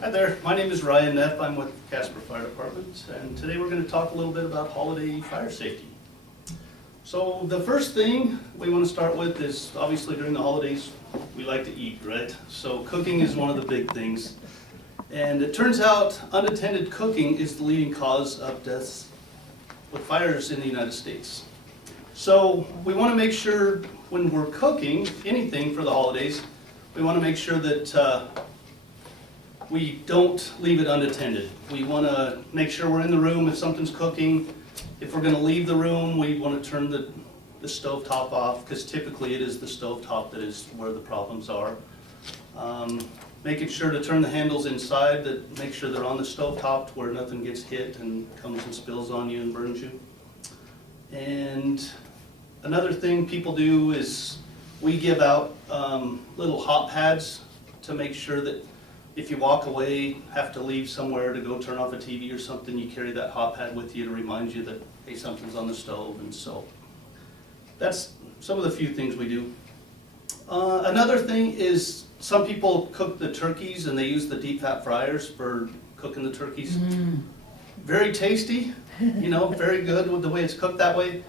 Hi there, my name is Ryan Neff. I'm with Casper Fire Department, and today we're going to talk a little bit about holiday fire safety. So the first thing we want to start with is, obviously during the holidays, we like to eat, right? So cooking is one of the big things. And it turns out unattended cooking is the leading cause of deaths with fires in the United States. So we want to make sure when we're cooking anything for the holidays, we want to make sure that we don't leave it unattended. We want to make sure we're in the room if something's cooking. If we're going to leave the room, we want to turn the stove top off, because typically it is the stove top that is where the problems are. Making sure to turn the handles inside, that make sure they're on the stove top where nothing gets hit and comes and spills on you and burns you. And another thing people do is we give out little hot pads to make sure that if you walk away, have to leave somewhere to go turn off a TV or something, you carry that hot pad with you to remind you that, hey, something's on the stove. And so that's some of the few things we do. Another thing is some people cook the turkeys and they use the deep fat fryers for cooking the turkeys. Very tasty, you know, very good with the way it's cooked that way.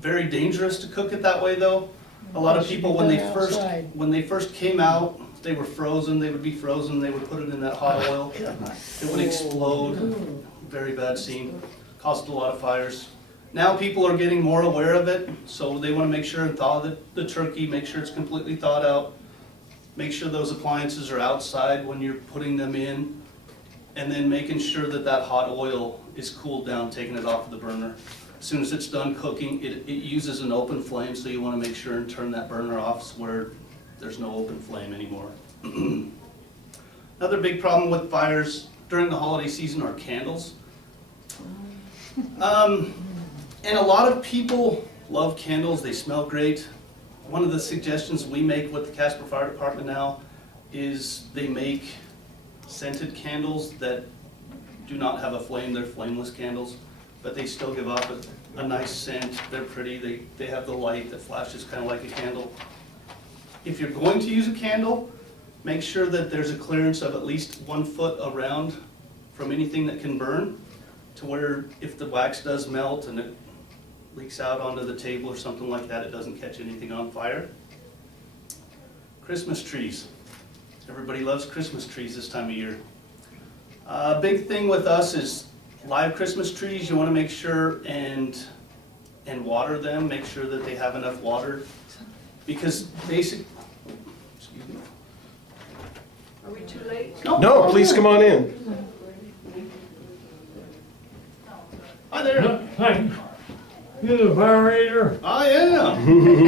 Very dangerous to cook it that way though. A lot of people when they first came out, they were frozen, they would be frozen, they would put it in that hot oil. It would explode, very bad scene, caused a lot of fires. Now people are getting more aware of it, so they want to make sure and thaw the turkey, make sure it's completely thawed out. Make sure those appliances are outside when you're putting them in, and then making sure that that hot oil is cooled down, taking it off of the burner. As soon as it's done cooking, it uses an open flame, so you want to make sure and turn that burner off where there's no open flame anymore. Another big problem with fires during the holiday season are candles. And a lot of people love candles, they smell great. One of the suggestions we make with the Casper Fire Department now is they make scented candles that do not have a flame, they're flameless candles, but they still give off a nice scent, they're pretty, they have the light that flashes kind of like a candle. If you're going to use a candle, make sure that there's a clearance of at least 1 foot around from anything that can burn, to where if the wax does melt and it leaks out onto the table or something like that, it doesn't catch anything on fire. Christmas trees. Everybody loves Christmas trees this time of year. Big thing with us is live Christmas trees. You want to make sure and water them, make sure that they have enough water, because excuse me. Are we too late? No, please come on in. Hi there. Thanks. You the fire ranger? I am.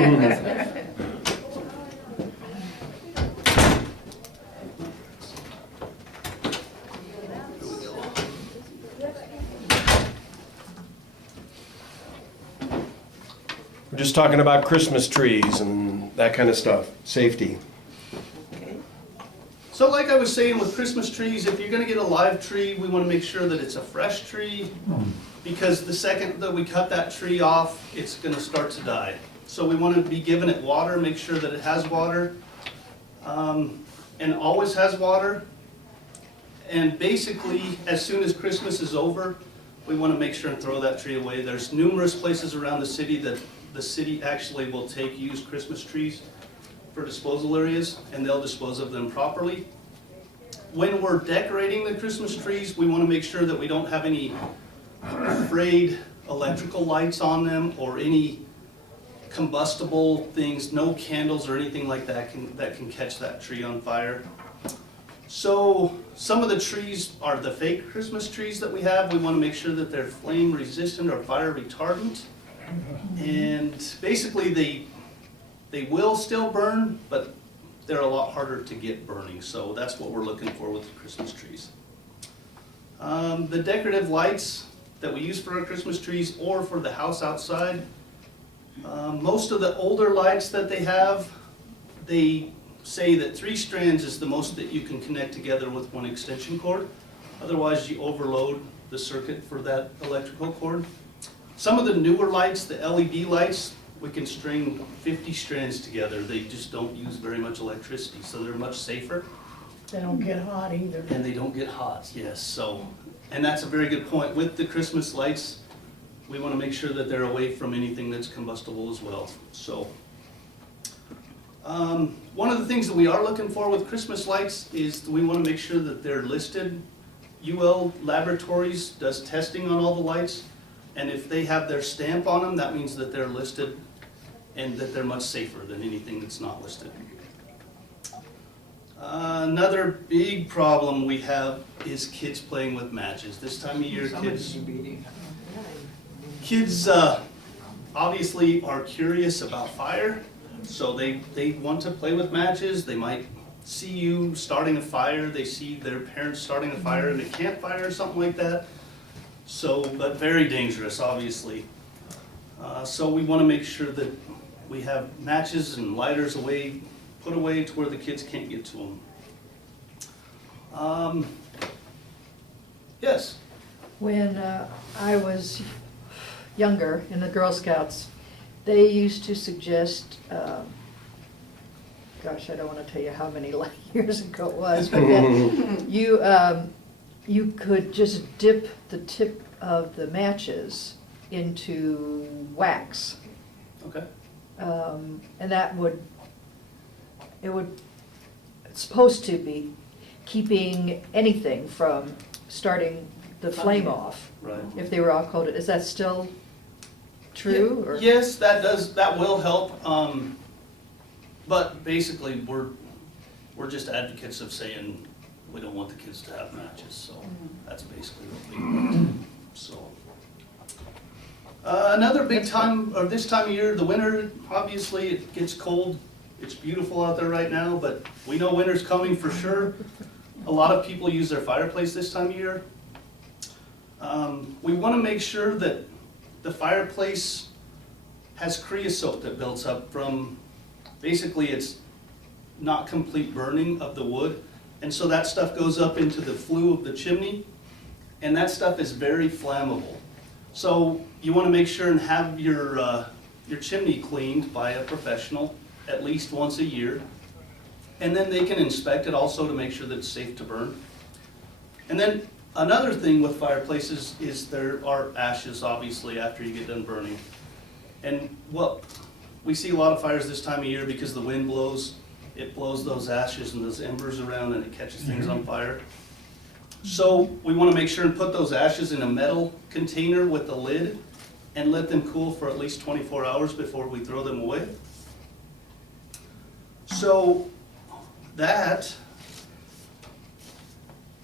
We're just talking about Christmas trees and that kind of stuff, safety. So like I was saying with Christmas trees, if you're going to get a live tree, we want to make sure that it's a fresh tree, because the second that we cut that tree off, it's going to start to die. So we want to be giving it water, make sure that it has water, and always has water. And basically, as soon as Christmas is over, we want to make sure and throw that tree away. There's numerous places around the city that the city actually will take used Christmas trees for disposal areas, and they'll dispose of them properly. When we're decorating the Christmas trees, we want to make sure that we don't have any frayed electrical lights on them or any combustible things, no candles or anything like that that can catch that tree on fire. So some of the trees are the fake Christmas trees that we have. We want to make sure that they're flame resistant or fire retardant. And basically they will still burn, but they're a lot harder to get burning. So that's what we're looking for with the Christmas trees. The decorative lights that we use for our Christmas trees or for the house outside, most of the older lights that they have, they say that 3 strands is the most that you can connect together with 1 extension cord. Otherwise you overload the circuit for that electrical cord. Some of the newer lights, the LED lights, we can string 50 strands together. They just don't use very much electricity, so they're much safer. They don't get hot either. And they don't get hot, yes, so, and that's a very good point. With the Christmas lights, we want to make sure that they're away from anything that's combustible as well, so. One of the things that we are looking for with Christmas lights is we want to make sure that they're listed. UL Laboratories does testing on all the lights, and if they have their stamp on them, that means that they're listed and that they're much safer than anything that's not listed. Another big problem we have is kids playing with matches. This time of year, kids obviously are curious about fire, so they want to play with matches. They might see you starting a fire, they see their parents starting a fire in a campfire or something like that. So, but very dangerous, obviously. So we want to make sure that we have matches and lighters away, put away to where the kids can't get to them. Yes? When I was younger in the Girl Scouts, they used to suggest, gosh, I don't want to tell you how many years ago it was, but that you could just dip the tip of the matches into wax. Okay. And that would, it's supposed to be keeping anything from starting the flame off, Right. if they were all coated. Is that still true? Or? Yes, that will help. But basically, we're just advocates of saying we don't want the kids to have matches, so that's basically what we want. So. Another big time, or this time of year, the winter, obviously it gets cold. It's beautiful out there right now, but we know winter's coming for sure. A lot of people use their fireplace this time of year. We want to make sure that the fireplace has creosote that builds up from, basically it's not complete burning of the wood. And so that stuff goes up into the flue of the chimney, and that stuff is very flammable. So you want to make sure and have your chimney cleaned by a professional at least once a year. And then they can inspect it also to make sure that it's safe to burn. And then another thing with fireplaces is there are ashes, obviously, after you get done burning. And well, we see a lot of fires this time of year because the wind blows. It blows those ashes and those embers around and it catches things on fire. So we want to make sure and put those ashes in a metal container with a lid and let them cool for at least 24 hours before we throw them away. So that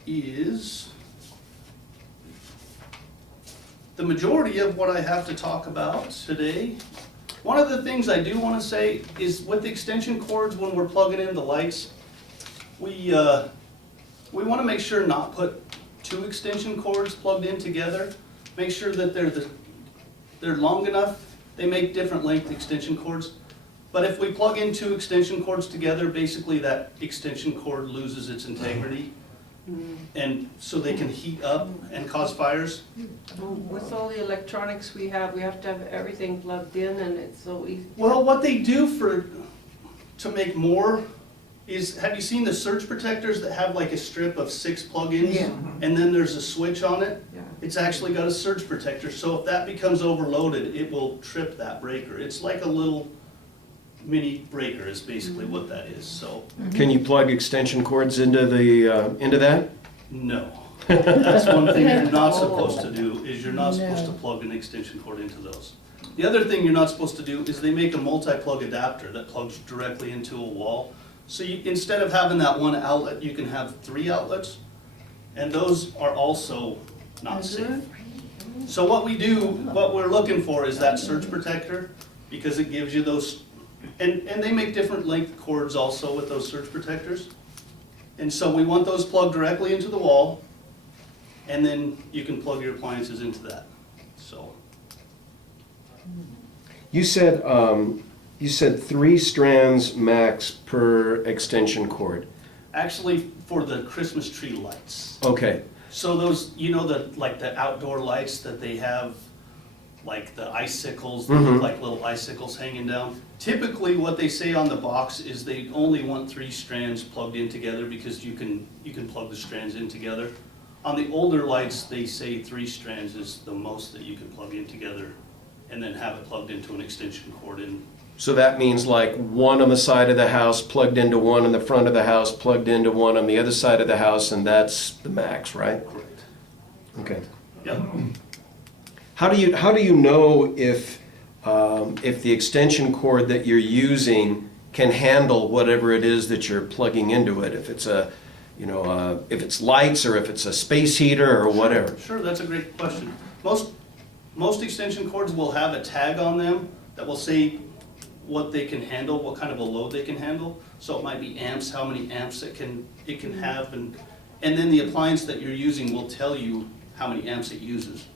is the majority of what I have to talk about today. One of the things I do want to say is with the extension cords, when we're plugging in the lights, we want to make sure not put two extension cords plugged in together. Make sure that they're long enough. They make different length extension cords. But if we plug in two extension cords together, basically that extension cord loses its integrity. And so they can heat up and cause fires. With all the electronics we have to have everything plugged in, and it's so easy. Well, what they do to make more is, have you seen the surge protectors that have like a strip of 6 plug-ins? Yeah. And then there's a switch on it? Yeah. It's actually got a surge protector, so if that becomes overloaded, it will trip that breaker. It's like a little mini breaker is basically what that is, so. Can you plug extension cords into that? No. That's one thing you're not supposed to do, is you're not supposed to plug an extension cord into those. The other thing you're not supposed to do is they make a multi-plug adapter that plugs directly into a wall. So you, instead of having that one outlet, you can have 3 outlets, and those are also not safe. So what we're looking for is that surge protector, because it gives you those, and they make different length cords also with those surge protectors. And so we want those plugged directly into the wall, and then you can plug your appliances into that, so. You said 3 strands max per extension cord. Actually, for the Christmas tree lights. Okay. So those, you know, the outdoor lights that they have like the icicles, that look like little icicles hanging down. Typically, what they say on the box is they only want 3 strands plugged in together because you can plug the strands in together. On the older lights, they say 3 strands is the most that you can plug in together, and then have it plugged into an extension cord in. So that means like one on the side of the house plugged into one on the front of the house, plugged into one on the other side of the house, and that's the max, right? Correct. Okay. Yep. How do you know if the extension cord that you're using can handle whatever it is that you're plugging into it? If it's if it's lights or if it's a space heater or whatever. Sure, that's a great question. Most extension cords will have a tag on them that will say what they can handle, what kind of a load they can handle. So it might be amps, how many amps it can have, and then the appliance that you're using will tell you how many amps it uses.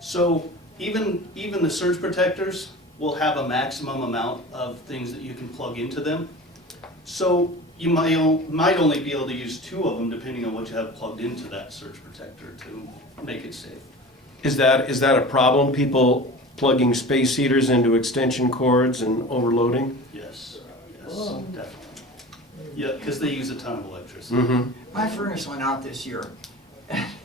So even the surge protectors will have a maximum amount of things that you can plug into them. So you might only be able to use 2 of them depending on what you have plugged into that surge protector to make it safe. Is that a problem? People plugging space heaters into extension cords and overloading? Yes, definitely. Yeah, because they use a ton of electricity. Mm-hmm. My furnace went out this year.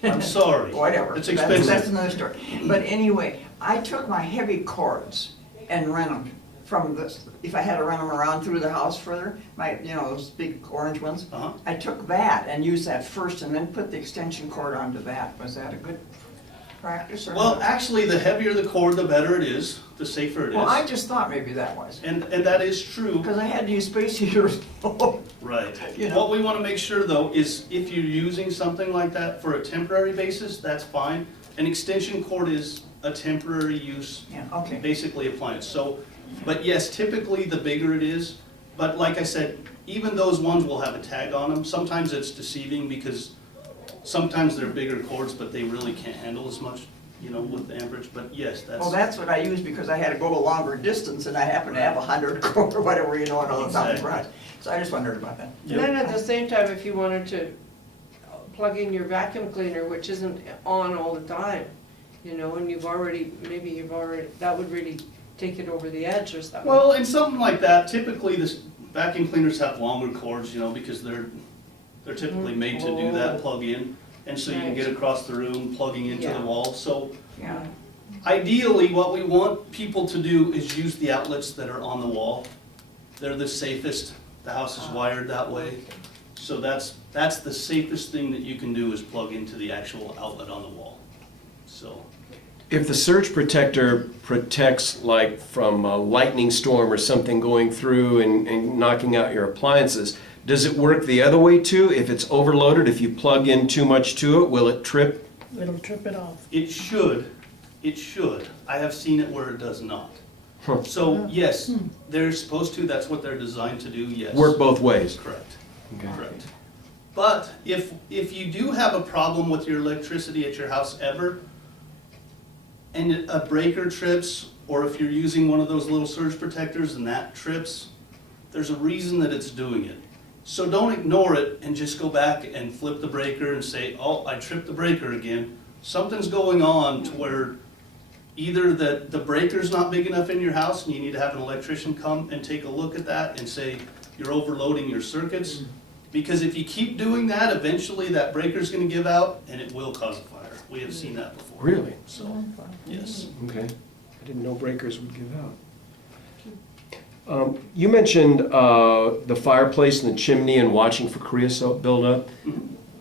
I'm sorry. Whatever. It's That's expensive. another story. But anyway, I took my heavy cords and ran them from this, if I had to run them around through the house further, those big orange ones. Uh-huh. I took that and used that first and then put the extension cord onto that. Was that a good practice or Well, not? actually, the heavier the cord, the better it is, the safer it is. Well, I just thought maybe that was, And that is true. because I had to use space heaters. Right. You know. What we want to make sure though is if you're using something like that for a temporary basis, that's fine. An extension cord is a temporary use, Yeah, okay. basically appliance. So, but yes, typically the bigger it is, but like I said, even those ones will have a tag on them. Sometimes it's deceiving because sometimes they're bigger cords, but they really can't handle as much, with the amperage. But yes, Well, that's what I used because I had to go a longer distance and I happened to have 100 cord or whatever, and all the time Exactly. front. So I just wondered about that. And then at the same time, if you wanted to plug in your vacuum cleaner, which isn't on all the time, and that would really take it over the edge or something. Well, in something like that, typically this vacuum cleaners have longer cords, because they're typically made to do that, plug in. And so you can get across the room, plugging into the Yeah. wall. So Yeah. ideally, what we want people to do is use the outlets that are on the wall. They're the safest. The house is wired that way. So that's the safest thing that you can do is plug into the actual outlet on the wall. So. If the surge protector protects like from a lightning storm or something going through and knocking out your appliances, does it work the other way too? If it's overloaded, if you plug in too much to it, will it trip? It'll trip it off. It should. I have seen it where it does not. Huh. So yes, they're supposed to, that's what they're designed to do, yes. Work both ways? Correct. Okay. Correct. But if you do have a problem with your electricity at your house ever, and a breaker trips, or if you're using one of those little surge protectors and that trips, there's a reason that it's doing it. So don't ignore it and just go back and flip the breaker and say, oh, I tripped the breaker again. Something's going on to where either the breaker's not big enough in your house and you need to have an electrician come and take a look at that and say you're overloading your circuits. Because if you keep doing that, eventually that breaker's gonna give out and it will cause a fire. We have seen that before. Really? So, yes. Okay. I didn't know breakers would give out. You mentioned the fireplace and the chimney and watching for creosote buildup.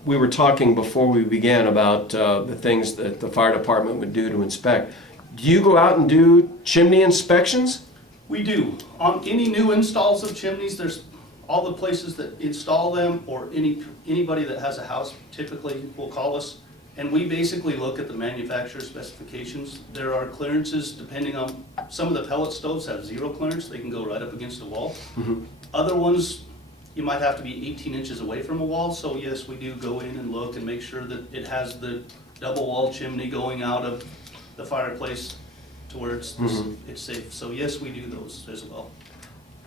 We were talking before we began about the things that the fire department would do to inspect. Do you go out and do chimney inspections? We do. On any new installs of chimneys, there's all the places that install them, or anybody that has a house typically will call us. And we basically look at the manufacturer specifications. There are clearances depending on, some of the pellet stoves have 0 clearance, they can go right up against a wall. Other ones, you might have to be 18 inches away from a wall, so yes, we do go in and look and make sure that it has the double wall chimney going out of the fireplace to where it's safe. So yes, we do those as well.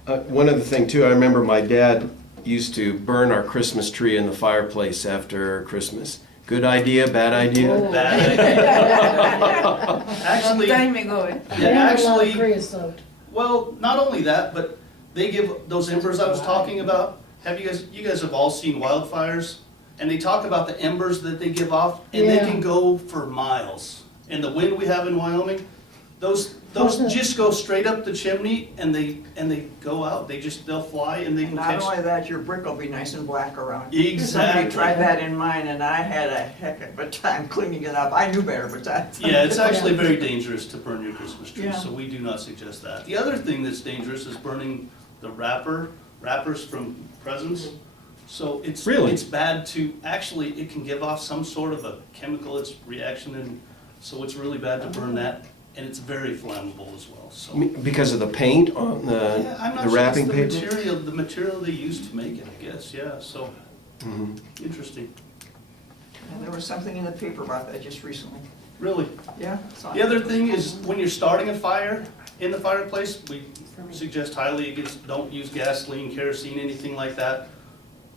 One other thing too, I remember my dad used to burn our Christmas tree in the fireplace after Christmas, Good idea, bad idea? Bad idea. Actually, Time ago. actually, creosote. well, not only that, but they give those embers I was talking about. You guys have all seen wildfires, and they talk about the embers that they give off, and they Yeah. can go for miles. And the wind we have in Wyoming, those just go straight up the chimney, and they go out. They'll fly and they can Not catch. only that, your brick will be nice and black around. Somebody Exactly. tried that in mine, and I had a heck of a time cleaning it up. I knew better, but that's. Yeah, it's actually very dangerous to burn your Christmas tree, Yeah. so we do not suggest that. The other thing that's dangerous is burning the wrappers from presents. So it's Really? it's bad to, actually, it can give off some sort of a chemical, it's reaction, and so it's really bad to burn that, and it's very flammable as well, so. Because of the paint on Yeah, I'm the not sure, wrapping it's paper? the material they use to make it, I guess, yeah, so, Mhm. interesting, And there was something in the paper about that just recently. really. Yeah? saw The it. other thing is, when you're starting a fire in the fireplace, we suggest highly against, don't use gasoline, kerosene, anything like that.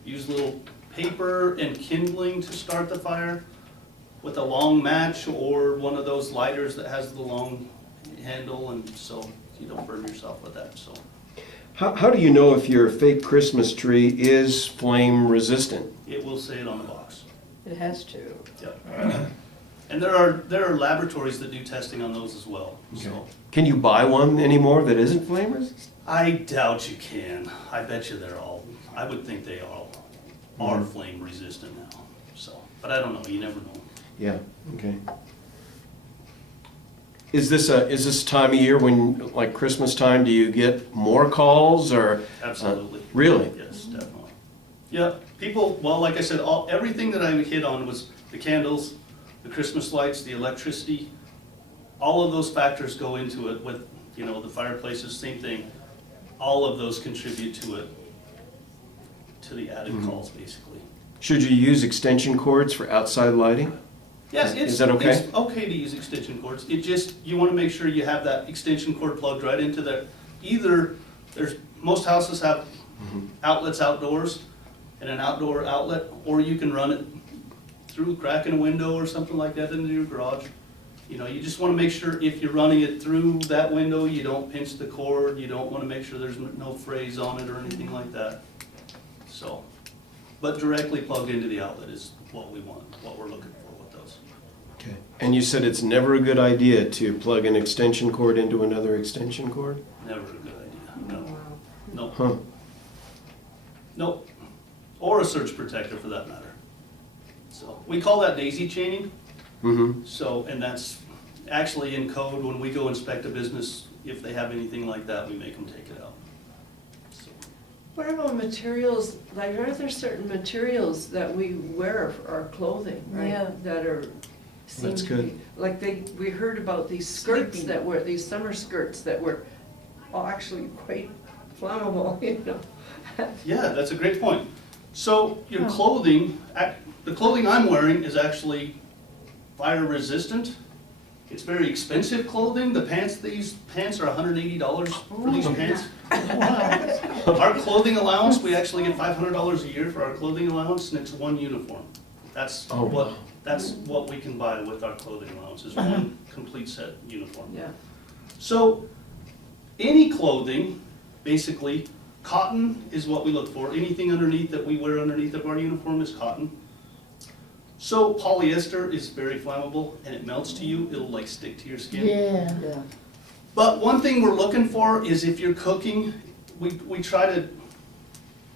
Use a little paper and kindling to start the fire with a long match or one of those lighters that has the long handle, and so you don't burn yourself with that, so. How do you know if your fake Christmas tree is flame resistant? It will say it on the box. It has to. Yep. And there are laboratories that do testing on those as well, so. Can you buy one anymore that isn't flame resistant? I doubt you can. I bet you I would think they all are flame resistant now, so, but I don't know, you never know. Yeah, okay. Is this time of year when, like Christmas time, do you get more calls or? Absolutely. Really? Yes, definitely. Yeah, people, well, like I said, everything that I hit on was the candles, the Christmas lights, the electricity, all of those factors go into it with, the fireplaces, same thing. All of those contribute to it, to the added calls, basically. Should you use extension cords for outside lighting? Yes, Is that okay? It's okay to use extension cords. You want to make sure you have that extension cord plugged right into there. Most houses have outlets outdoors and an outdoor outlet, or you can run it through a crack in a window or something like that into your garage. You just want to make sure if you're running it through that window, you don't pinch the cord, you don't want to make sure there's no frays on it or anything like that. So, but directly plugged into the outlet is what we want, what we're looking for with those. Okay. And you said it's never a good idea to plug an extension cord into another extension cord? Never a good idea, no. Nope, Huh. nope. Or a surge protector for that matter. So, we call that daisy chaining. Mm-hmm. So, and that's actually in code, when we go inspect a business, if they have anything like that, we make them take it out. So, What about materials, like are there certain materials that we wear for our clothing, right? Yeah. That are. seem That's to good. be- Like we heard about these skirts Sleeping. that were, these summer skirts that were actually quite flammable, yeah, that's a great point. So, your clothing, the clothing I'm wearing is actually fire resistant. It's very expensive clothing. These pants are $180 for these pants. Our clothing allowance, we actually get $500 a year for our clothing allowance, and it's one uniform. That's Oh, wow. what we can buy with our clothing allowance, is one complete set uniform. Yeah. So, any clothing, basically, cotton is what we look for. Anything underneath that we wear underneath of our uniform is cotton. So polyester is very flammable, and it melts to you, it'll like stick to your skin. Yeah. Yeah. But one thing we're looking for is if you're cooking, we try to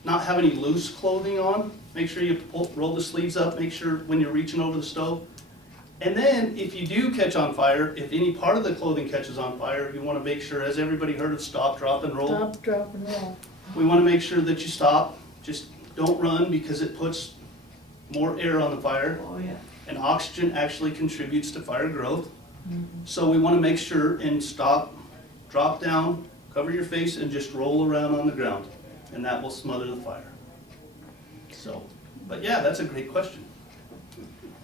not have any loose clothing on. Make sure you roll the sleeves up, make sure when you're reaching over the stove. And then if you do catch on fire, if any part of the clothing catches on fire, you want to make sure, has everybody heard of stop, drop, and roll? Stop, drop, and roll. We want to make sure that you stop, just don't run because it puts more air on the fire. Oh, yeah. And oxygen actually contributes to fire growth. So we want to make sure and stop, drop down, cover your face, and just roll around on the ground. And that will smother the fire. So, but yeah, that's a great question.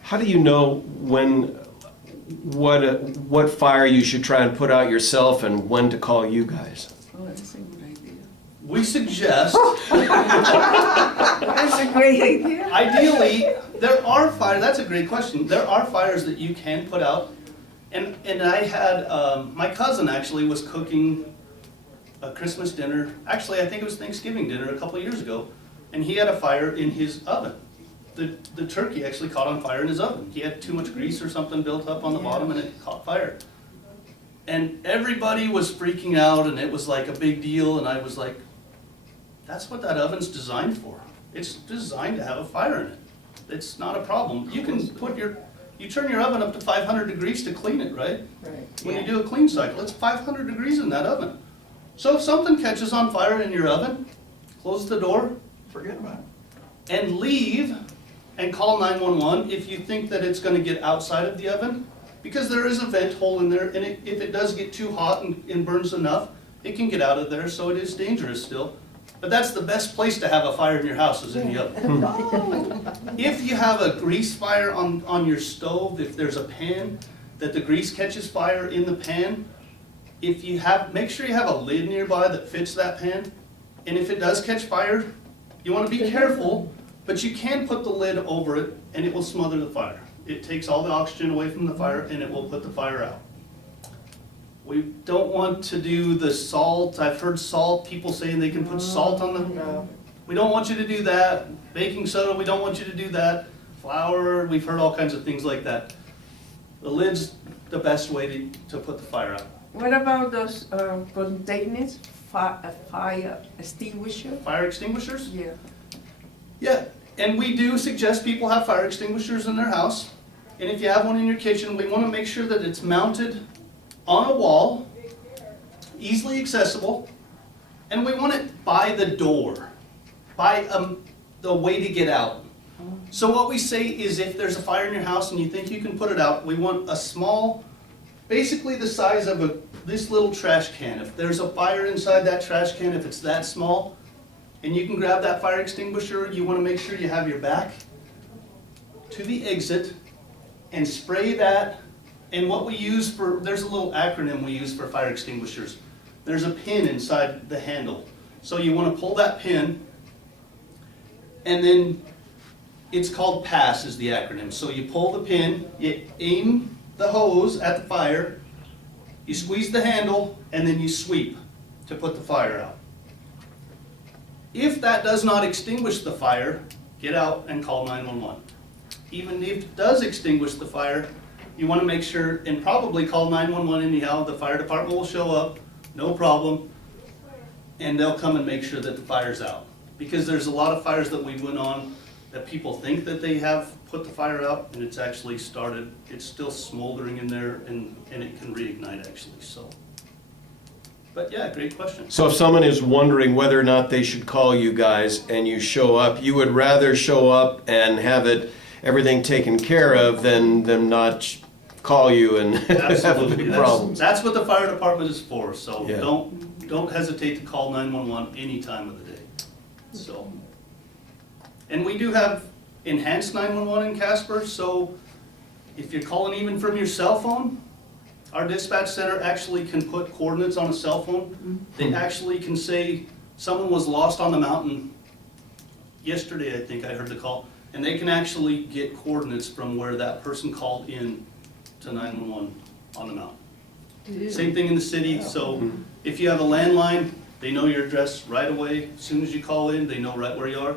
How do you know what fire you should try and put out yourself and when to call you guys? Oh, that's a good idea. We suggest, That's a great idea. ideally, There are fires, that's a great question. There are fires that you can put out. And I had, my cousin actually was cooking a Christmas dinner, actually I think it was Thanksgiving dinner a couple of years ago, and he had a fire in his oven. The turkey actually caught on fire in his oven. He had too much grease or something built up on the bottom and it caught fire. And everybody was freaking out and it was like a big deal, and I was like, that's what that oven's designed for. It's designed to have a fire in it. It's not a problem. You can you turn your oven up to 500 degrees to clean it, right? Right. When you do a clean cycle, it's 500 degrees in that oven. So if something catches on fire in your oven, close the door Forget about it. and leave and call 911 if you think that it's gonna get outside of the oven, because there is a vent hole in there, and if it does get too hot and burns enough, it can get out of there, so it is dangerous still. But that's the best place to have a fire in your house, is in the oven. If you have a grease fire on your stove, if there's a pan that the grease catches fire in the pan, make sure you have a lid nearby that fits that pan. And if it does catch fire, you wanna be careful, but you can put the lid over it and it will smother the fire. It takes all the oxygen away from the fire and it will put the fire out. We don't want to do the salt. I've heard salt, people saying they can put salt on the, No. we don't want you to do that. Baking soda, we don't want you to do that. Flour, we've heard all kinds of things like that. The lid's the best way to put the fire out. What about those containers, fire extinguisher? Fire extinguishers? Yeah. Yeah, and we do suggest people have fire extinguishers in their house. And if you have one in your kitchen, we want to make sure that it's mounted on a wall, easily accessible, and we want it by the door, by the way to get out. So what we say is, if there's a fire in your house and you think you can put it out, we want a small, basically the size of this little trash can. If there's a fire inside that trash can, if it's that small, and you can grab that fire extinguisher, you want to make sure you have your back to the exit and spray that. And what we use there's a little acronym we use for fire extinguishers. There's a pin inside the handle. So you want to pull that pin, and then it's called PASS is the acronym. So you pull the pin, you aim the hose at the fire, you squeeze the handle, and then you sweep to put the fire out. If that does not extinguish the fire, get out and call 911. Even if it does extinguish the fire, you want to make sure, and probably call 911 anyhow, the fire department will show up, no problem, and they'll come and make sure that the fire's out. Because there's a lot of fires that we went on that people think that they have put the fire out, and it's actually started, it's still smoldering in there, and it can reignite actually, so. But yeah, great question. So if someone is wondering whether or not they should call you guys and you show up, you would rather show up and have everything taken care of than them not call you and have a Absolutely, big problem. that's what the fire department is for, so Yeah. don't hesitate to call 911 any time of the day, so. And we do have enhanced 911 in Casper, so if you're calling even from your cell phone, our dispatch center actually can put coordinates on a cell phone. They actually can say someone was lost on the mountain yesterday, I think I heard the call, and they can actually get coordinates from where that person called in to 911 on the mountain. Same thing in the city, so if you have a landline, they know your address right away. As soon as you call in, they know right where you are.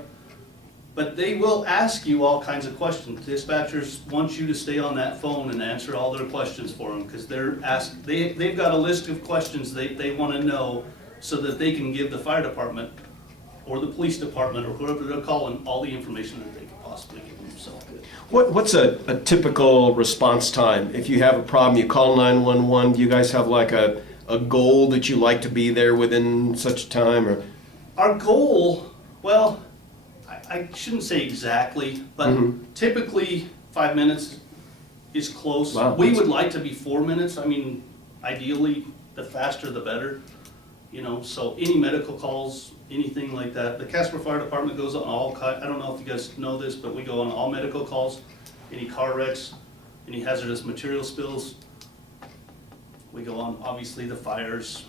But they will ask you all kinds of questions. Dispatchers want you to stay on that phone and answer all their questions for them, because they've got a list of questions they want to know, so that they can give the fire department or the police department or whoever they're calling all the information that they can possibly give them. So. What's a typical response time? If you have a problem, you call 911, do you guys have like a goal that you like to be there within such time? Or? Our goal, well, I shouldn't say exactly, but typically 5 minutes is close. Wow. We would like to be 4 minutes. I mean, ideally, the faster the better. You know, so any medical calls, anything like that. The Casper Fire Department goes on all I don't know if you guys know this, but we go on all medical calls, any car wrecks, any hazardous material spills. We go on, obviously, the fires,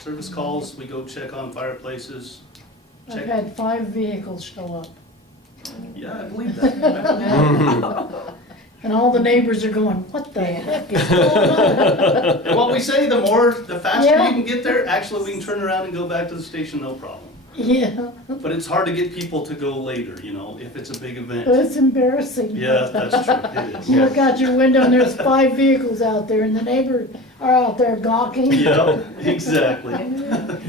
service calls. We go check on fireplaces. I've had 5 vehicles show up. Yeah, I believe that. And all the neighbors are going, what the heck is going on? And what we say, the faster Yeah. you can get there, actually, we can turn around and go back to the station, no problem. Yeah, But it's hard to get people to go later, you know, if it's a big event. it's embarrassing. Yeah, that's true, it is. You look out your window and there's 5 vehicles out there and the neighbors are out there gawking. Yeah, exactly.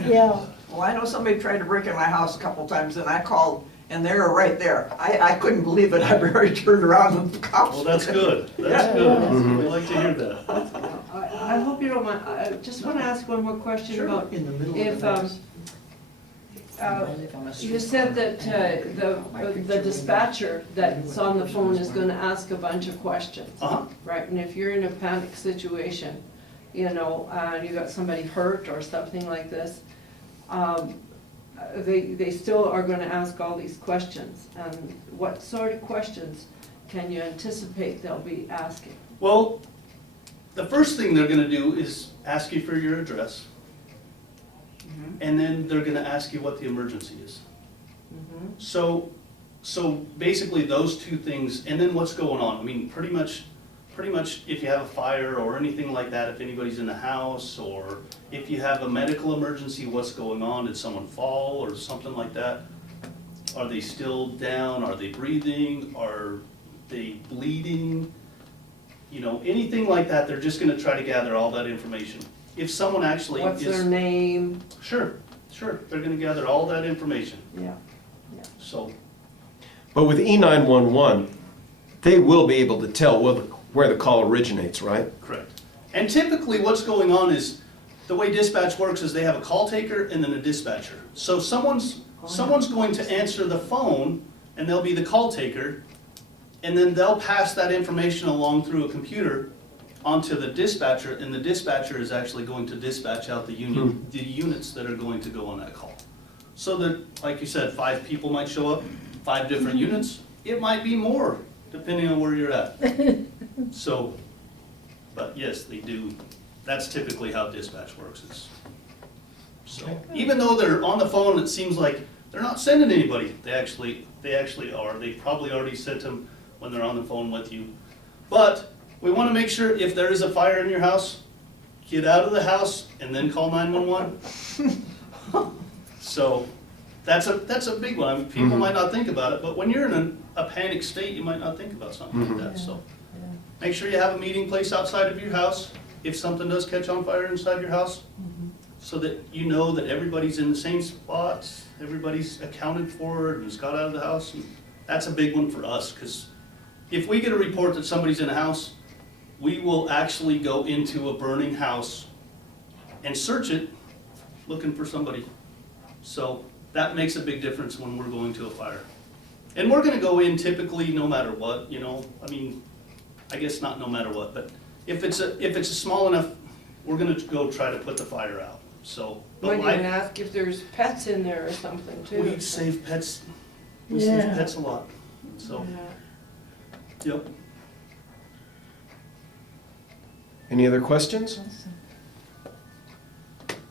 Yeah, Well, I know somebody tried to break in my house a couple times, and I called, and they were right there. I couldn't believe it. I already turned around and the cops. Well, that's good, that's Yeah. good. We like to hear that. I hope you don't mind, I just wanna ask one more question Sure. about, In the middle if, of the night. you said that the dispatcher that's on the phone is gonna ask a bunch of questions. Uh-huh, Right, and if you're in a panic situation, you know, you got somebody hurt or something like this, they still are gonna ask all these questions. And what sort of questions can you anticipate they'll be asking? well, the first thing they're gonna do is ask you for your address, and then they're gonna ask you what the emergency is. So basically those two things, and then what's going on. I mean, pretty much if you have a fire or anything like that, if anybody's in the house, or if you have a medical emergency, what's going on? Did someone fall or something like that? Are they still down? Are they breathing? Are they bleeding? You know, anything like that, they're just gonna try to gather all that information. If someone actually What's their is, name? sure, they're gonna gather all that information, Yeah. so. But with E911, they will be able to tell where the call originates, right? Correct. And typically what's going on is, the way dispatch works is they have a call taker and then a dispatcher. So someone's going to answer the phone and they'll be the call taker, and then they'll pass that information along through a computer onto the dispatcher, and the dispatcher is actually going to dispatch out the units that are going to go on that call. So that, like you said, 5 people might show up, 5 different units. It might be more, depending on where you're at. So, but yes, they do, that's typically how dispatch works. So, even though they're on the phone, it seems like they're not sending anybody. They actually are. They probably already sent them when they're on the phone with you. But we want to make sure if there is a fire in your house, get out of the house and then call 911. So that's a big one. I mean, people might not think about it, but when you're in a panic state, you might not think about something like that. So make sure you have a meeting place outside of your house if something does catch on fire inside your house, so that you know that everybody's in the same spots, everybody's accounted for and has got out of the house. And that's a big one for us, because if we get a report that somebody's in a house, we will actually go into a burning house and search it, looking for somebody. So that makes a big difference when we're going to a fire. And we're gonna go in typically no matter what, you know, I mean, I guess not no matter what, but if it's a small enough, we're gonna go try to put the fire out, so. But Might even ask if there's pets in there or something too. we save pets, we save Yeah. pets a lot, so, Yeah. yep. Any other questions?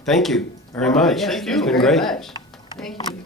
Thank you very much. Thank you. It's been Very great. much. Thank you.